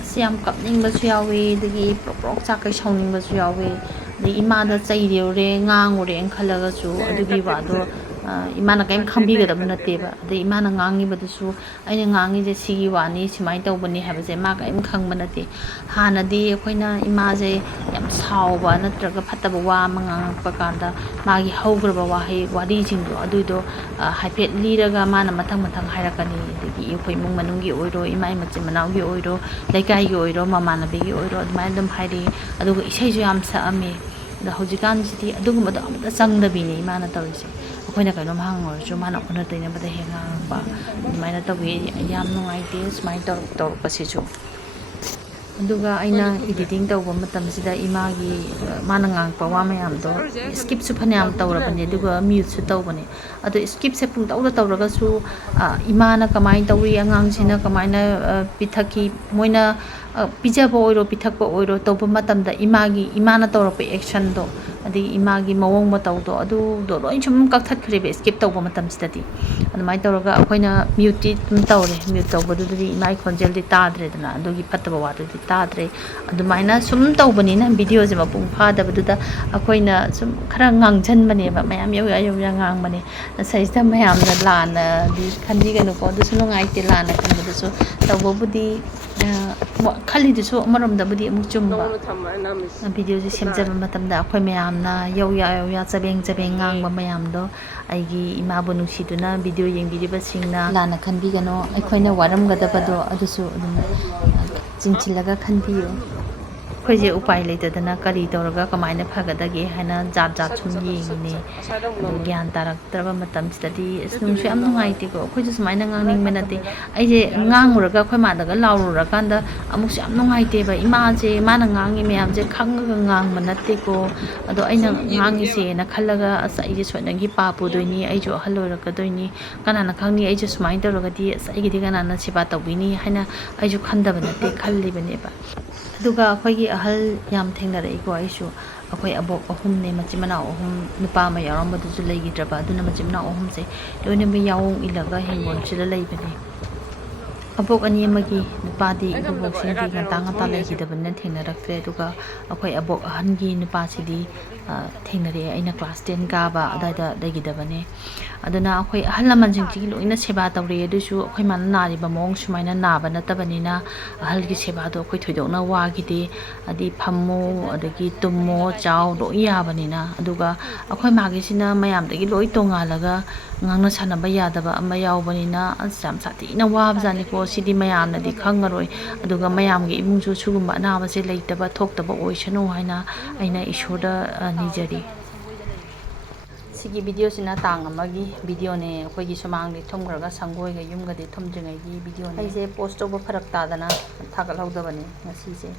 ꯑꯁ ꯌꯥꯝ ꯀꯞꯅꯤꯡꯕꯁꯨ ꯌꯥꯎꯋꯤ ꯑꯗꯒꯤ ꯄ꯭ꯔꯣꯛ ꯆꯥꯛꯀꯩ ꯁꯥꯎꯅꯤꯡꯕꯁꯨ ꯌꯥꯎꯋꯤ ꯑꯗꯩ ꯏꯃꯥꯗ ꯆꯩꯔꯨꯔꯦ ꯉꯥꯡꯉꯨꯔꯦꯅ ꯈꯜꯂꯒꯁꯨ ꯑꯗꯨꯒꯤ ꯋꯥꯗꯣ ꯏꯃꯥꯅ ꯀꯔꯤꯝ ꯈꯪꯕꯤꯒꯗꯕ ꯅꯠꯇꯦꯕ ꯑꯗꯩ ꯏꯃꯥꯅ ꯉꯥꯡꯉꯤꯕꯗꯨꯁꯨ ꯑꯩꯅ ꯉꯥꯡꯉꯤꯁꯦ ꯁꯤꯒꯤ ꯋꯥꯅꯤ ꯁꯨꯃꯥꯏꯅ ꯇꯧꯕꯅꯤ ꯍꯥꯏꯕꯁꯦ ꯃꯥ ꯀꯔꯤꯝ ꯈꯪꯕ ꯅꯠꯇꯦ ꯍꯥꯟꯅꯗꯤ ꯑꯩꯈꯣꯏꯅ ꯏꯃꯥꯁꯦ ꯌꯥꯝ ꯁꯥꯎꯕ ꯅꯠꯇ꯭ꯔꯒ ꯐꯠꯇꯕ ꯋꯥ ꯑꯃ ꯉꯥꯡꯉꯛꯄ ꯀꯥꯟꯗ ꯃꯥꯒꯤ ꯍꯧꯈ꯭ꯔꯕ ꯋꯥꯔꯤꯁꯤꯡꯗꯣ ꯑꯗꯨꯏꯗꯣ ꯍꯥꯏꯐꯦꯠ ꯂꯤꯔꯒ ꯃꯥꯅ ꯃꯊꯪ ꯍꯥꯏꯔꯛꯀꯅꯤ ꯑꯗꯒꯤ ꯑꯩꯈꯣꯏ ꯏꯃꯨꯡ ꯃꯅꯨꯡꯒꯤ ꯑꯣꯏꯔో ꯏꯃꯥꯒꯤ ꯃꯆꯤꯟ ꯃꯅꯥꯎꯒꯤ ꯑꯣꯏꯔോ ꯂꯩꯀꯥꯏꯒꯤ ꯑꯣꯏꯔో ꯃꯃꯥꯟꯅꯕꯤꯒꯤ ꯑꯣꯏꯔో ꯑꯗꯨꯃꯥꯏꯅ ꯑꯗꯨꯝ ꯍꯥꯏꯔꯛꯏ ꯑꯗꯨꯒ ꯏꯁꯩꯁꯨ ꯌꯥꯝ ꯁꯛꯑꯝꯃꯤ ꯑꯗꯣ ꯍꯧꯖꯤꯛꯀꯥꯟꯁꯤꯗꯤ ꯑꯗꯨꯒꯨꯝꯕꯗꯣ ꯑꯃꯇ ꯆꯪꯗꯕꯤꯅꯤ ꯏꯃꯥꯅ ꯇꯧꯔꯤꯁꯦ ꯑꯩꯈꯣꯏꯅ ꯀꯩꯅꯣꯝ ꯍꯪꯉꯨꯔꯁꯨ ꯃꯥꯅ ꯑꯣꯟꯅ ꯇꯩꯅꯕꯗ ꯍꯦꯛ ꯉꯥꯡꯉꯛꯄ ꯑꯗꯨꯃꯥꯏꯅ ꯇꯧꯋꯤ ꯌꯥꯝ ꯅꯨꯡꯉꯥꯏꯇꯦ ꯁꯨꯃꯥꯏꯅ ꯇꯧꯔꯛꯄꯁꯤꯁꯨ ꯑꯗꯨꯒ ꯑꯩꯅ ꯏꯗꯤꯇꯤꯡ ꯇꯧꯕ ꯃꯇꯝꯁꯤꯗ ꯏꯃꯥꯒꯤ ꯃꯥꯅ ꯉꯥꯡꯉꯛꯄ ꯋꯥ ꯃꯌꯥꯝꯗꯣ ꯁ꯭ꯀꯤꯞꯁꯨ ꯐꯅꯌꯥꯝ ꯇꯧꯔꯕꯅꯦ ꯑꯗꯨꯒ ꯃ꯭ꯌꯨꯠꯁꯨ ꯇꯧꯕꯅꯦ ꯑꯗꯣ ꯁ꯭ꯀꯤꯞꯁꯦ ꯄꯨꯡꯇꯧꯗ ꯇꯧꯔꯒꯁꯨ ꯏꯃꯥꯅ ꯀꯃꯥꯏꯅ ꯇꯧꯋꯤ ꯑꯉꯥꯡꯁꯤꯅ ꯀꯃꯥꯏꯅ ꯄꯤꯊꯛꯈꯤ ꯃꯣꯏꯅ ꯄꯤꯖꯕ ꯑꯣꯏꯔో ꯄꯤꯊꯛꯄ ꯑꯣꯏꯔో ꯇꯧꯕ ꯃꯇꯝꯗ ꯏꯃꯥꯅ ꯇꯧꯔꯛꯄ ꯑꯦꯛꯁꯟꯗꯣ ꯑꯗꯒꯤ ꯏꯃꯥꯒꯤ ꯃꯑꯣꯡ ꯃꯇꯧꯗꯣ ꯑꯗꯨꯗꯣ ꯂꯣꯏ ꯁꯨꯝ ꯀꯛꯊꯠꯈ꯭ꯔꯦꯕ ꯁ꯭ꯀꯤꯞ ꯇꯧꯕ ꯃꯇꯝꯁꯤꯗꯗꯤ ꯑꯗꯨꯃꯥꯏꯅ ꯇꯧꯔꯒ ꯑꯩꯈꯣꯏꯅ ꯃ꯭ꯌꯨꯠꯇꯤ ꯑꯗꯨꯝ ꯇꯧꯔꯦ ꯃ꯭ꯌꯨꯠ ꯇꯧꯕꯗꯨꯗꯗꯤ ꯏꯃꯥꯒꯤ ꯈꯣꯟꯖꯦꯜꯗꯤ ꯇꯥꯗ꯭ꯔꯦꯗꯅ ꯑꯗꯨꯒꯤ ꯐꯠꯇꯕ ꯋꯥꯗꯨꯗꯤ ꯇꯥꯗ꯭ꯔꯦ ꯑꯗꯨꯃꯥꯏꯅ ꯁꯨꯝ ꯇꯧꯕꯅꯤꯅ ꯚꯤꯗꯤꯑꯣꯁꯦ ꯃꯄꯨꯡ ꯐꯥꯗꯕꯗꯨꯗ ꯑꯩꯈꯣꯏꯅ ꯁꯨꯝ ꯈꯔ ꯉꯥꯡꯁꯤꯟꯕꯅꯦꯕ ꯃꯌꯥꯝ ꯌꯧꯌꯥ ꯉꯥꯡꯕꯅꯦ ꯁꯤꯗꯩꯁꯤꯗ ꯃꯌꯥꯝꯅ ꯂꯥꯟꯅꯗꯤ ꯈꯟꯕꯤꯒꯅꯨꯀꯣ ꯑꯗꯨꯁꯨ ꯅꯨꯡꯉꯥꯏꯇꯦ ꯂꯥꯟꯅ ꯈꯟꯕꯗꯨꯁꯨ ꯇꯧꯕꯕꯨꯗꯤ ꯈꯜꯂꯤꯗꯨꯁꯨ ꯑꯃꯔꯣꯝꯗꯕꯨꯗꯤ ꯑꯃꯨꯛ ꯆꯨꯝꯕ ꯚꯤꯗꯤꯑꯣꯁꯦ ꯁꯦꯝꯖꯕ ꯃꯇꯝꯗ ꯑꯩꯈꯣꯏ ꯃꯌꯥꯝꯅ ꯌꯧꯌꯥ ꯆꯕꯦꯡ ꯉꯥꯡꯕ ꯃꯌꯥꯝꯗꯣ ꯑꯩꯒꯤ ꯏꯃꯥꯕꯨ ꯅꯨꯡꯁꯤꯗꯨꯅ ꯚꯤꯗꯤꯑꯣ ꯌꯦꯡꯕꯤꯔꯤꯕꯁꯤꯡꯅ ꯂꯥꯟꯅ ꯈꯟꯕꯤꯒꯅꯣ ꯑꯩꯈꯣꯏꯅ ꯋꯥꯔꯝꯒꯗꯕꯗꯣ ꯑꯗꯨꯁꯨ ꯑꯗꯨꯝ ꯆꯤꯡꯁꯤꯜꯂꯒ ꯈꯟꯕꯤꯌꯨ ꯑꯩꯈꯣꯏꯁꯦ ꯎꯄꯥꯏ ꯂꯩꯇꯗꯅ ꯀꯔꯤ ꯇꯧꯔꯒ ꯀꯃꯥꯏꯅ ꯐꯒꯗꯒꯦ ꯍꯥꯏꯅ ꯖꯥꯠ ꯁꯨꯝ ꯌꯦꯡꯉꯤꯅꯦ ꯑꯗꯣ ꯒ꯭ꯌꯥꯟ ꯇꯥꯔꯛꯇ꯭ꯔꯕ ꯃꯇꯝꯁꯤꯗꯗꯤ ꯅꯨꯡꯁꯨ ꯌꯥꯝ ꯅꯨꯡꯉꯥꯏꯇꯦꯀꯣ ꯑꯩꯈꯣꯏꯁꯨ ꯁꯨꯃꯥꯏꯅ ꯉꯥꯡꯅꯤꯡꯕ ꯅꯠꯇꯦ ꯑꯩꯁꯦ ꯉꯥꯡꯉꯨꯔꯒ ꯑꯩꯈꯣꯏ ꯃꯥꯗꯒ ꯂꯥꯎꯔꯨꯔꯀꯥꯟꯗ ꯑꯃꯨꯛꯁꯨ ꯌꯥꯝ ꯅꯨꯡꯉꯥꯏꯇꯦꯕ ꯏꯃꯥꯁꯦ ꯃꯥꯅ ꯉꯥꯡꯉꯤ ꯃꯌꯥꯝꯁꯦ ꯈꯪꯉꯒ ꯉꯥꯡꯕ ꯅꯠꯇꯦꯀோ ꯑꯗꯣ ꯑꯩꯅ ꯉꯥꯡꯉꯤꯁꯦꯅ ꯈꯜꯂꯒ ꯑꯁ ꯑꯩꯁꯦ ꯁꯣꯏꯗꯅꯒꯤ ꯄꯥ ꯄꯨꯗꯣꯏꯅꯤ ꯑꯩꯁꯨ ꯑꯍꯜ ꯑꯣꯏꯔꯛꯀꯗꯣꯏꯅꯤ ꯀꯅꯥꯅ ꯈꯪꯅꯤ ꯑꯩꯁꯨ ꯁꯨꯃꯥꯏꯅ ꯇꯧꯔꯒꯗꯤ ꯑꯁ ꯑꯩꯒꯤꯗꯤ ꯀꯅꯥꯅ ꯁꯦꯕꯥ ꯇꯧꯕꯤꯅꯤ ꯍꯥꯏꯅ ꯑꯩꯁꯨ ꯈꯟꯗꯕ ꯅꯠꯇꯦ ꯈꯜꯂꯤꯕꯅꯦꯕ ꯑꯗꯨꯒ ꯑꯩꯈꯣꯏꯒꯤ ꯑꯍꯜ ꯌꯥꯝ ꯊꯦꯡꯅꯔꯛꯏꯀꯣ ꯑꯩꯁꯨ ꯑꯩꯈꯣꯏ ꯑꯕꯣꯛ ꯑꯍꯨꯝꯅꯦ ꯃꯆꯤꯟ ꯃꯅꯥꯎ ꯑꯍꯨꯝ ꯅꯨꯄꯥ ꯑꯃ ꯌꯥꯎꯔꯝꯕꯗꯨꯁꯨ ꯂꯩꯈꯤꯗ꯭ꯔꯕ ꯑꯗꯨꯅ ꯃꯆꯤꯟ ꯃꯅꯥꯎ ꯑꯍꯨꯝꯁꯦ ꯂꯣꯏꯅꯃꯛ ꯌꯥꯑꯣꯡ ꯏꯜꯂꯒ ꯍꯤꯡꯒꯣꯜꯁꯤꯗ ꯂꯩꯕꯅꯦ ꯑꯕꯣꯛ ꯑꯅꯤ ꯑꯃꯒꯤ ꯅꯨꯄꯥꯗꯤ ꯏꯀꯨꯕꯣꯛꯁꯤꯡꯗꯤ ꯉꯟꯇꯥ ꯂꯩꯈꯤꯗꯕꯅꯤꯅ ꯊꯦꯡꯅꯔꯛꯇ꯭ꯔꯦ ꯑꯗꯨꯒ ꯑꯩꯈꯣꯏ ꯑꯕꯣꯛ ꯑꯍꯟꯒꯤ ꯅꯨꯄꯥꯁꯤꯗꯤ ꯊꯦꯡꯅꯔꯛꯑꯦ ꯑꯩꯅ ꯀ꯭ꯂꯥꯁ 10 ꯀꯥꯕ ꯑꯗꯨꯋꯥꯏꯗ ꯂꯩꯈꯤꯗꯕꯅꯦ ꯑꯗꯨꯅ ꯑꯩꯈꯣꯏ ꯑꯍꯜ ꯂꯃꯟꯁꯤꯡꯁꯤꯒꯤ ꯂꯣꯏꯅ ꯁꯦꯕꯥ ꯇꯧꯔꯛꯑꯦ ꯑꯗꯨꯁꯨ ꯑꯩꯈꯣই ꯃꯥꯅ ꯅꯥꯔꯤꯕ ꯃꯑꯣꯡ ꯁꯨꯃꯥꯏꯅ ꯅꯥꯕ ꯅꯠꯇꯕꯅꯤನ ꯑꯍꯜꯒꯤ ꯁꯦꯕꯥꯗꯣ ꯑꯩꯈꯣꯏ ꯊꯣꯏꯗꯣꯛꯅ ꯋꯥꯈꯤꯗꯦ ꯑꯗꯩ ꯐꯝꯃꯣ ꯑꯗꯒꯤ ꯇꯨꯝꯃꯣ ꯆꯥꯎ ꯂꯣꯏ ꯌꯥꯕꯅꯤꯅ ꯑꯗꯨꯒ ꯑꯩꯈꯣꯏ ꯃꯥꯒꯤꯁꯤꯅ ꯃꯌꯥꯝꯗꯒꯤ ꯂꯣꯏ ꯇꯣꯡꯉꯥꯜꯂꯒ ꯉꯥꯡꯅ ꯁꯥꯟꯅꯕ ꯌꯥꯗꯕ ꯑꯃ ꯌꯥꯎꯕꯅꯤꯅ ꯑꯁ ꯌꯥꯝ ꯁꯥꯊꯤꯅ ꯋꯥꯕꯖꯥꯠꯅꯤꯀꯣ ꯁꯤꯗꯤ ꯃꯌꯥꯝꯅꯗꯤ ꯈꯪꯉꯔꯣꯏ ꯑꯗꯨꯒ ꯃꯌꯥꯝꯒꯤ ꯏꯃꯨꯡꯁꯨ ꯁꯤꯒꯨꯝꯕ ꯑꯅꯥꯕꯁꯦ ꯂꯩꯇꯕ ꯊꯣꯛꯇꯕ ꯑꯣꯏꯁꯅꯨ ꯍꯥꯏꯅ ꯑꯩꯅ ꯏꯁꯣꯔꯗ ꯅꯤꯖꯔꯤ ꯁꯤꯒꯤ ꯚꯤꯗꯤꯑꯣꯁꯤꯅ ꯇꯥꯡ ꯑꯃꯒꯤ ꯚꯤꯗꯤꯑꯣꯅꯦ ꯑꯩꯈꯣꯏꯒꯤ ꯁꯨꯃꯥꯡꯗꯤ ꯊꯨꯝꯈ꯭ꯔꯒ ꯁꯪꯒꯣꯏꯒ ꯌꯨꯝꯒꯗꯤ ꯊꯨꯝꯗ꯭ꯔꯤꯉꯩꯒꯤ ꯚꯤꯗꯤꯑꯣꯅꯦ ꯑꯩꯁꯦ ꯄꯣꯁ ꯇꯧꯕ ꯐꯔꯛ ꯇꯥꯗꯅ ꯊꯥꯒꯠꯍꯧꯗꯕꯅꯦ ꯉꯁꯤꯁꯦ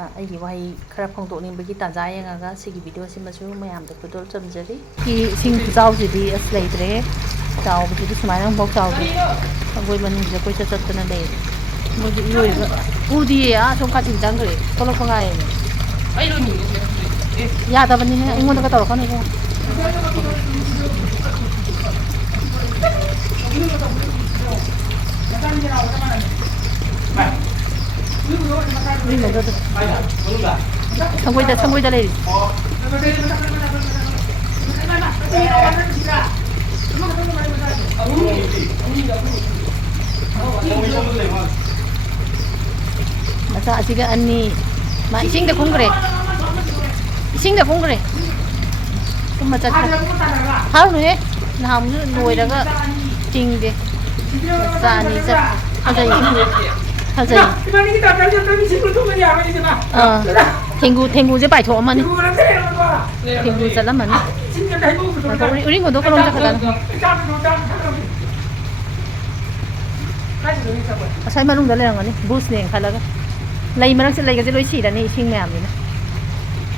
ꯑꯩꯒꯤ ꯋꯥꯍꯩ ꯈꯔ ꯐꯣꯡꯗꯣꯛꯅꯤꯡꯕꯒꯤ ꯇꯥꯟꯖꯥ ꯌꯦꯡꯉꯒ ꯁꯤꯒꯤ ꯚꯤꯗꯤꯑꯣꯁꯤꯃꯁꯨ ꯃꯌꯥꯝꯗ ꯈꯨꯗꯣꯜ ꯊꯝꯖꯔꯤ ꯏꯁꯤꯡ ꯈꯨꯆꯥꯎꯁꯤꯗꯤ ꯑꯁ ꯂꯩꯇ꯭ꯔꯦ ꯆꯥꯎꯕꯁꯤꯗꯤ ꯁꯨꯃꯥꯏꯅ ꯑꯃꯐꯥꯎ ꯆꯥꯎꯗꯦ ꯑꯩꯈꯣꯏ ꯃꯅꯨꯡꯁꯤꯗ ꯀꯣꯏꯆꯠ ꯆꯠꯇꯅ ꯂꯩꯔꯦ ꯃꯣꯏꯁꯨ ꯏꯔꯣꯏꯕ ꯎꯗꯤꯌꯦ ꯁꯣꯝ ꯀꯥꯆꯤꯟ ꯆꯪꯈ꯭ꯔꯦ ꯊꯣꯛꯂꯛꯄ ꯉꯥꯏꯔꯦꯅꯦ ꯌꯥꯗꯕꯅꯤꯍꯦ ꯑꯩꯉꯣꯟꯗꯒ ꯇꯧꯔꯛꯀꯅꯨ ꯏꯕꯨꯡꯉꯣ ꯁꯪꯒꯣꯏꯗ ꯂꯩꯔꯤ ꯃꯆꯥ ꯑꯁꯤꯒ ꯑꯅꯤ ꯃꯥ ꯏꯁꯤꯡꯗ ꯀꯨꯝꯈ꯭ꯔꯦ ꯀꯨꯝꯕ ꯆꯠꯈ꯭ꯔꯦ ꯍꯥꯎꯅꯨꯍꯦ ꯅꯍꯥꯟꯁꯨ ꯂꯣꯏꯔꯒ ꯊꯤꯡꯗꯦ ꯃꯆꯥ ꯑꯅꯤ ꯆꯠꯈ꯭ꯔꯦ ꯐꯖꯩ ꯊꯦꯡꯒꯨꯁꯦ ꯄꯥꯏꯊꯣꯛꯑꯝꯃꯅꯤ ꯊꯦꯡꯒꯨ ꯆꯠꯂꯝꯃꯅꯤ 우링고도 그런 데 가다는 ꯑꯁꯥꯏ ꯃꯅꯨꯡꯗ ꯂꯩꯔꯝꯒꯅꯤ ꯕꯨꯁꯅꯦ ꯈꯜꯂꯒ ꯂꯩ ꯃꯔꯛꯁꯦ ꯂꯩꯒꯁꯦ ꯂꯣꯏ ꯁꯤꯔꯅꯤ ꯏꯁꯤꯡ ꯃꯌꯥꯝꯅꯤꯅ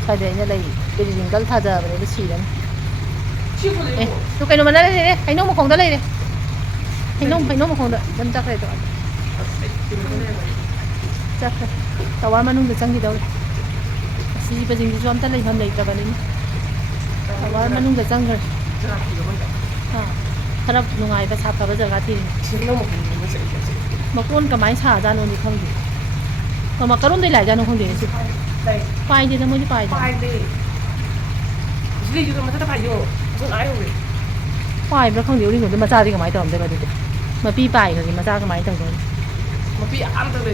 ꯁ꯭ꯋꯥꯏꯗ ꯑꯩꯅ ꯂꯩ ꯄꯦꯔꯤꯋꯤꯡꯀꯜ ꯊꯥꯖꯕꯅꯦꯕ ꯁꯤꯔꯅꯤ ꯇꯨ ꯀꯩꯅꯣ ꯃꯅꯥ ꯂꯩꯔꯦ ꯍꯩꯅꯧ ꯃꯈꯣꯡꯗ ꯂꯩꯔꯦ ꯍꯩꯅꯧ ꯃꯈꯣꯡꯗ ꯑꯗꯨꯝ ꯆꯠꯈ꯭ꯔꯦ ꯆꯠꯈ꯭ꯔꯦ ꯇꯋꯥꯔ ꯃꯅꯨꯡꯗ ꯆꯪꯈꯤꯗꯧꯔꯦ ꯁꯤꯕꯁꯤꯡꯁꯤꯁꯨ ꯑꯝꯇ ꯂꯩꯐꯝ ꯂꯩꯇ꯭ꯔꯕꯅꯤꯅ ꯇꯋꯥꯔ ꯃꯅꯨꯡꯗ ꯆꯪꯈ꯭ꯔꯦ ꯈꯔ ꯅꯨꯡꯉꯥꯏꯕ ꯁꯥꯐꯕ ꯖꯒꯥ ꯊꯤꯔꯤꯅꯤ ꯃꯀꯣꯟ ꯀꯃꯥꯏꯅ ꯁꯥꯖꯥꯠꯅꯣꯗꯤ ꯈꯪꯗꯦ ꯀꯔꯣꯝꯗꯩ ꯂꯥꯛꯏꯖꯥꯠꯅꯣ ꯈꯪꯗꯦ ꯁꯤ पाइदे ना मुझे पाइदे इसलिए जो मतलब पाइयो जो आए हुए पाइब्रा खंगे उरी को मचा दी कमाई तो हम दे बदे मपी पाई खगे मचा कमाई तो मपी आम तो दे